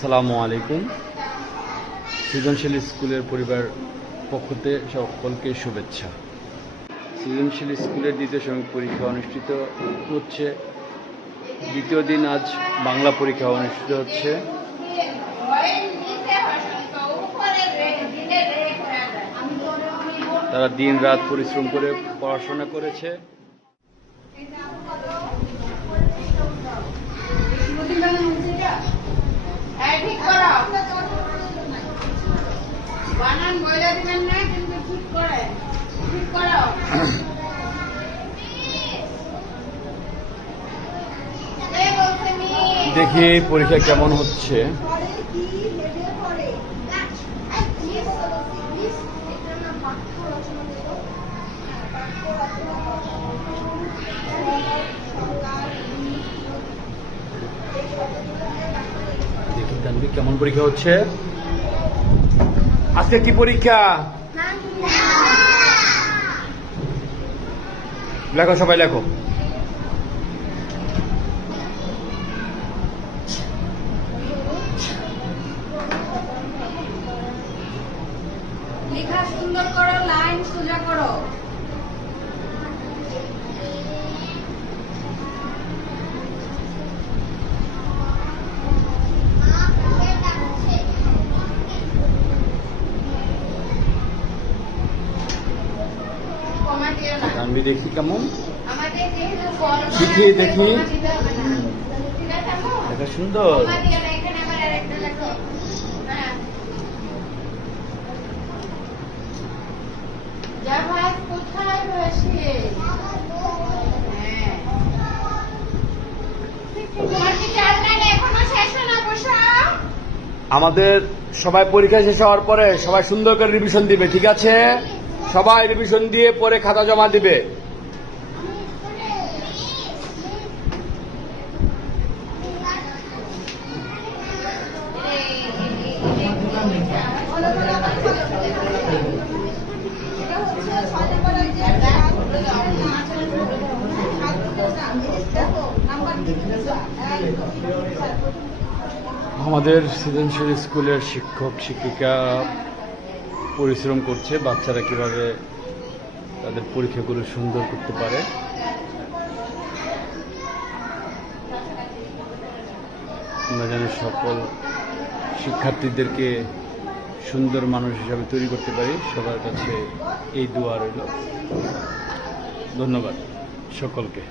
আসসালামু আলাইকুম। সৃজনশীল স্কুলের পরিবার পক্ষতে সকলকে শুভেচ্ছা। সৃজনশীল স্কুলের দ্বিতীয় সাময়িক পরীক্ষা অনুষ্ঠিত হচ্ছে। দ্বিতীয় দিন আজ বাংলা পরীক্ষা অনুষ্ঠিত হচ্ছে। তারা দিন রাত পরিশ্রম করে পড়াশোনা করেছে। দেখি পরীক্ষা কেমন হচ্ছে। দেখি জানবি কেমন পরীক্ষা হচ্ছে। আজকে কি পরীক্ষা? লেখো, সবাই লেখো। লেখা সুন্দর করো, লাইন সোজা করো। জানবি দেখি কেমন দেখি দেখি দেখা সুন্দর। আমাদের সবাই পরীক্ষা শেষ হওয়ার পরে সবাই সুন্দর করে রিভিশন দিবে, ঠিক আছে? সবাই রিভিশন দিয়ে পরে খাতা জমা দিবে। আমাদের সৃজনশীল স্কুলের শিক্ষক শিক্ষিকা পরিশ্রম করছে বাচ্চারা কিভাবে তাদের পরীক্ষাগুলো সুন্দর করতে পারে। আমরা যেন সকল শিক্ষার্থীদেরকে সুন্দর মানুষ হিসাবে তৈরি করতে পারি, সবার কাছে এই দোয়া রইল। ধন্যবাদ সকলকে।